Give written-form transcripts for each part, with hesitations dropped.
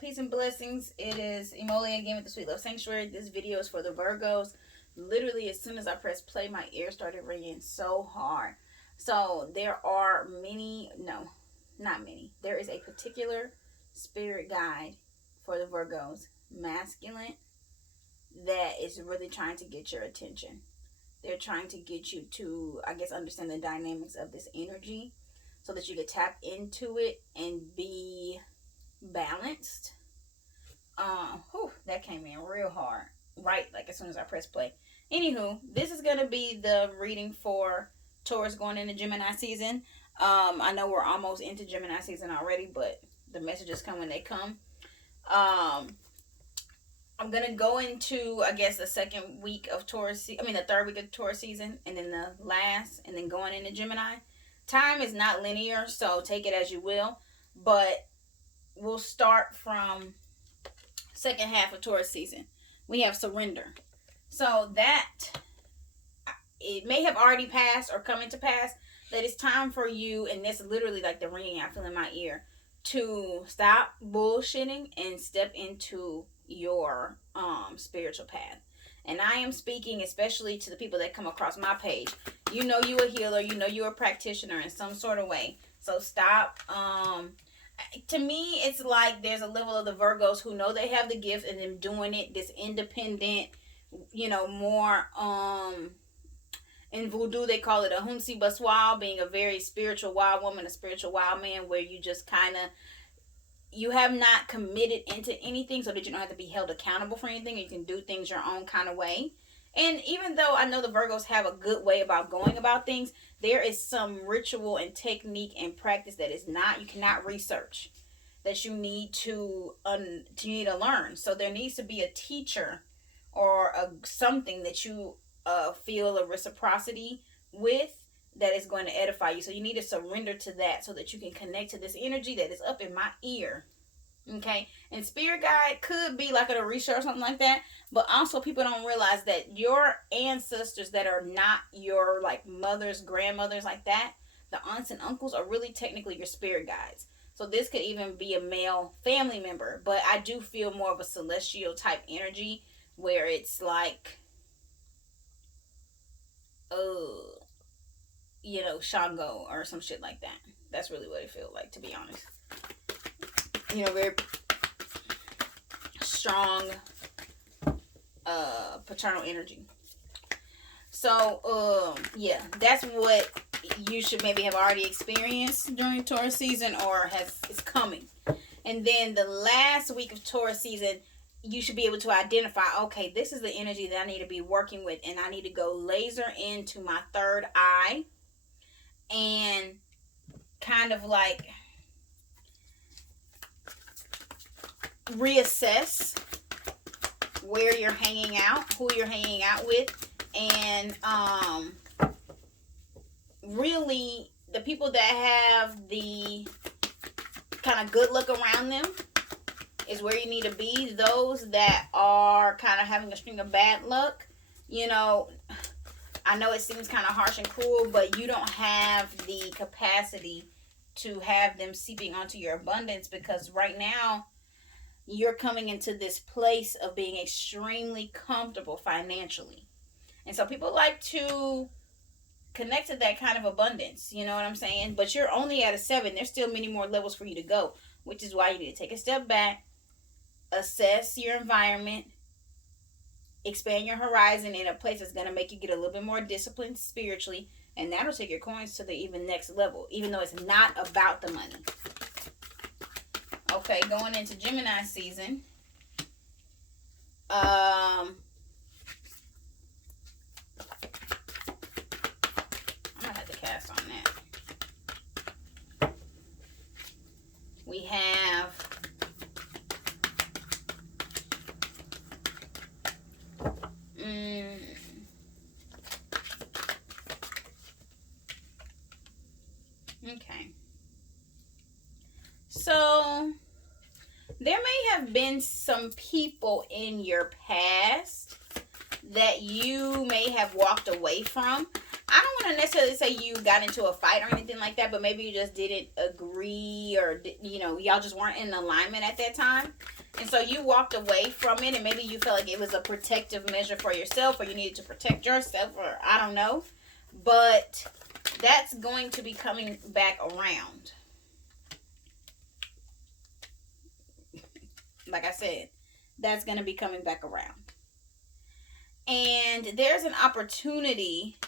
Peace and blessings. It is Emoli again with the Sweet Love Sanctuary. This video is for the Virgos. Literally, as soon as I pressed play, my ear started ringing so hard. So there are many, no, not many. There is a particular spirit guide for the Virgos, masculine, that is really trying to get your attention. They're trying to get you to, I guess, understand the dynamics of this energy so that you can tap into it and be balanced. That came in real hard. Right, like as soon as I press play. Anywho, this is gonna be the reading for Taurus going into Gemini season. I know we're almost into Gemini season already, but the messages come when they come. I'm gonna go into, I guess, the second week of Taurus. The third week of Taurus season, and then the last, and then going into Gemini. Time is not linear, so take it as you will. But we'll start from second half of Taurus season. We have surrender. So that it may have already passed or coming to pass, that it's time for you, and this is literally like the ringing I feel in my ear, to stop bullshitting and step into your spiritual path. And I am speaking especially to the people that come across my page. You know you a healer, you know you're a practitioner in some sort of way. So stop. To me, it's like there's a level of the Virgos who know they have the gift and them doing it, this independent, more in voodoo they call it a humsi baswal, being a very spiritual wild woman, a spiritual wild man, where you just kind of, you have not committed into anything so that you don't have to be held accountable for anything. You can do things your own kind of way. And even though I know the Virgos have a good way about going about things, there is some ritual and technique and practice that is not, you cannot research, that you need to learn. So there needs to be a teacher or something that you feel a reciprocity with, that is going to edify you. So you need to surrender to that so that you can connect to this energy that is up in my ear. Okay, and spirit guide could be like a Orisha or something like that, but also people don't realize that your ancestors that are not your like mothers, grandmothers like that, the aunts and uncles, are really technically your spirit guides. So this could even be a male family member, but I do feel more of a celestial type energy where it's like, Shango or some shit like that. That's really what it feels like, to be honest. Very strong paternal energy. So that's what you should maybe have already experienced during Taurus season, or is coming. And then the last week of Taurus season, you should be able to identify, okay, this is the energy that I need to be working with, and I need to go laser into my third eye and kind of like reassess where you're hanging out, who you're hanging out with, and really the people that have the kind of good luck around them is where you need to be. Those that are kind of having a string of bad luck, I know it seems kind of harsh and cruel, but you don't have the capacity to have them seeping onto your abundance, because right now you're coming into this place of being extremely comfortable financially. And so people like to connect to that kind of abundance, you know what I'm saying? But you're only at a 7. There's still many more levels for you to go, which is why you need to take a step back, assess your environment, expand your horizon in a place that's going to make you get a little bit more disciplined spiritually, and that'll take your coins to the even next level, even though it's not about the money. Okay, going into Gemini season, I'm gonna have to cast on that. We have okay. So there may have been some people in your past that you may have walked away from. I don't want to necessarily say you got into a fight or anything like that, but maybe you just didn't agree, or y'all just weren't in alignment at that time, and so you walked away from it, and maybe you felt like it was a protective measure for yourself, or you needed to protect yourself, or I don't know, but that's going to be coming back around. Like I said, that's going to be coming back around. And there's an opportunity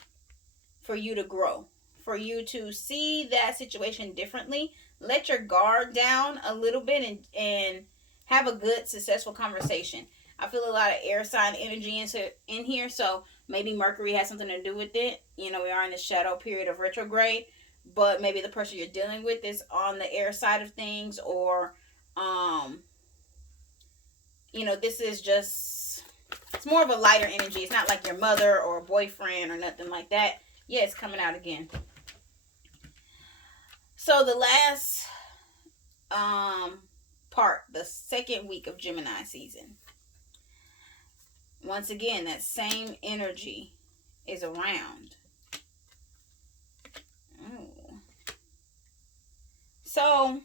for you to grow, for you to see that situation differently. Let your guard down a little bit and have a good, successful conversation. I feel a lot of air sign energy in here, so maybe Mercury has something to do with it. We are in the shadow period of retrograde, but maybe the person you're dealing with is on the air side of things, or this is just, it's more of a lighter energy. It's not like your mother or a boyfriend or nothing like that. Yeah, it's coming out again. So the last part, the second week of Gemini season. Once again, that same energy is around. Ooh. So,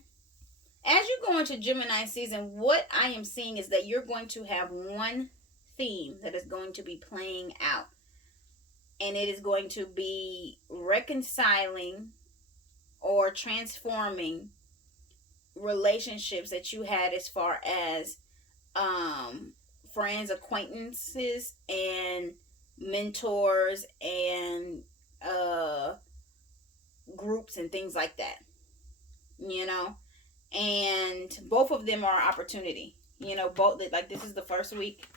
as you go into Gemini season, what I am seeing is that you're going to have one theme that is going to be playing out. And it is going to be reconciling or transforming relationships that you had as far as friends, acquaintances, and mentors, and groups and things like that. And both of them are opportunity. Both, like, this is the first week.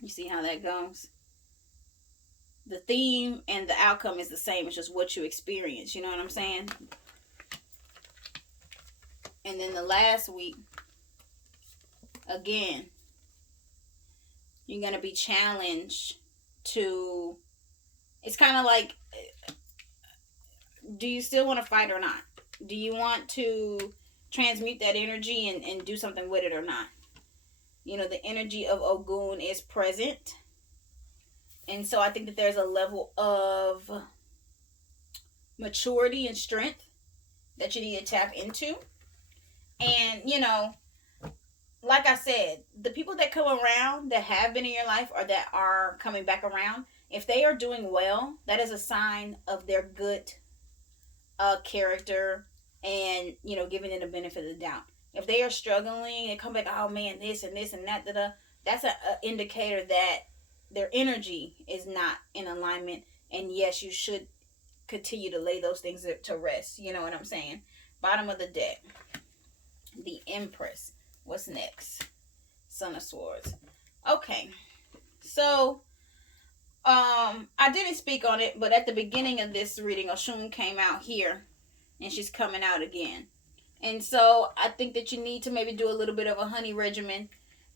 You see how that goes? The theme and the outcome is the same. It's just what you experience. You know what I'm saying? And then the last week, again, you're going to be challenged to, it's kind of like, do you still want to fight or not? Do you want to transmute that energy and do something with it or not? The energy of Ogun is present. And so I think that there's a level of maturity and strength that you need to tap into. And, like I said, the people that come around that have been in your life or that are coming back around, if they are doing well, that is a sign of their good character and, giving them the benefit of the doubt. If they are struggling and come back, oh man, this and this and that, that's an indicator that their energy is not in alignment. And yes, you should continue to lay those things to rest. You know what I'm saying? Bottom of the deck, the Empress. What's next? Son of Swords. Okay, so I didn't speak on it, but at the beginning of this reading, Oshun came out here, and she's coming out again. And so I think that you need to maybe do a little bit of a honey regimen.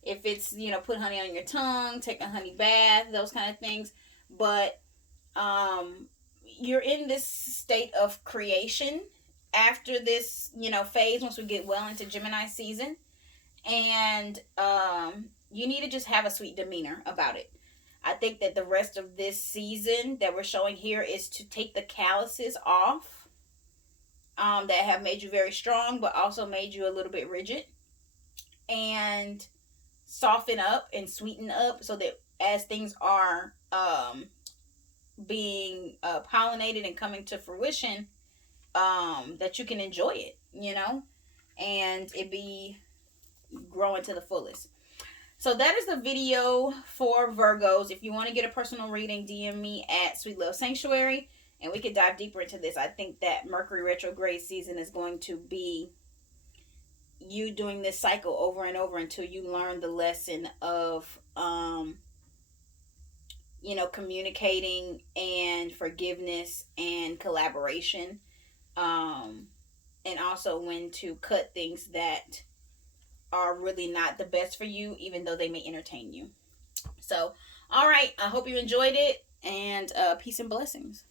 If it's, put honey on your tongue, take a honey bath, those kind of things. But you're in this state of creation after this, phase, once we get well into Gemini season. And you need to just have a sweet demeanor about it. I think that the rest of this season that we're showing here is to take the calluses off that have made you very strong, but also made you a little bit rigid. And soften up and sweeten up so that as things are being pollinated and coming to fruition, that you can enjoy it, and it be growing to the fullest. So that is the video for Virgos. If you want to get a personal reading, DM me at Sweet Love Sanctuary, and we could dive deeper into this. I think that Mercury retrograde season is going to be you doing this cycle over and over until you learn the lesson of communicating and forgiveness and collaboration, and also when to cut things that are really not the best for you, even though they may entertain you. So, all right, I hope you enjoyed it, and peace and blessings.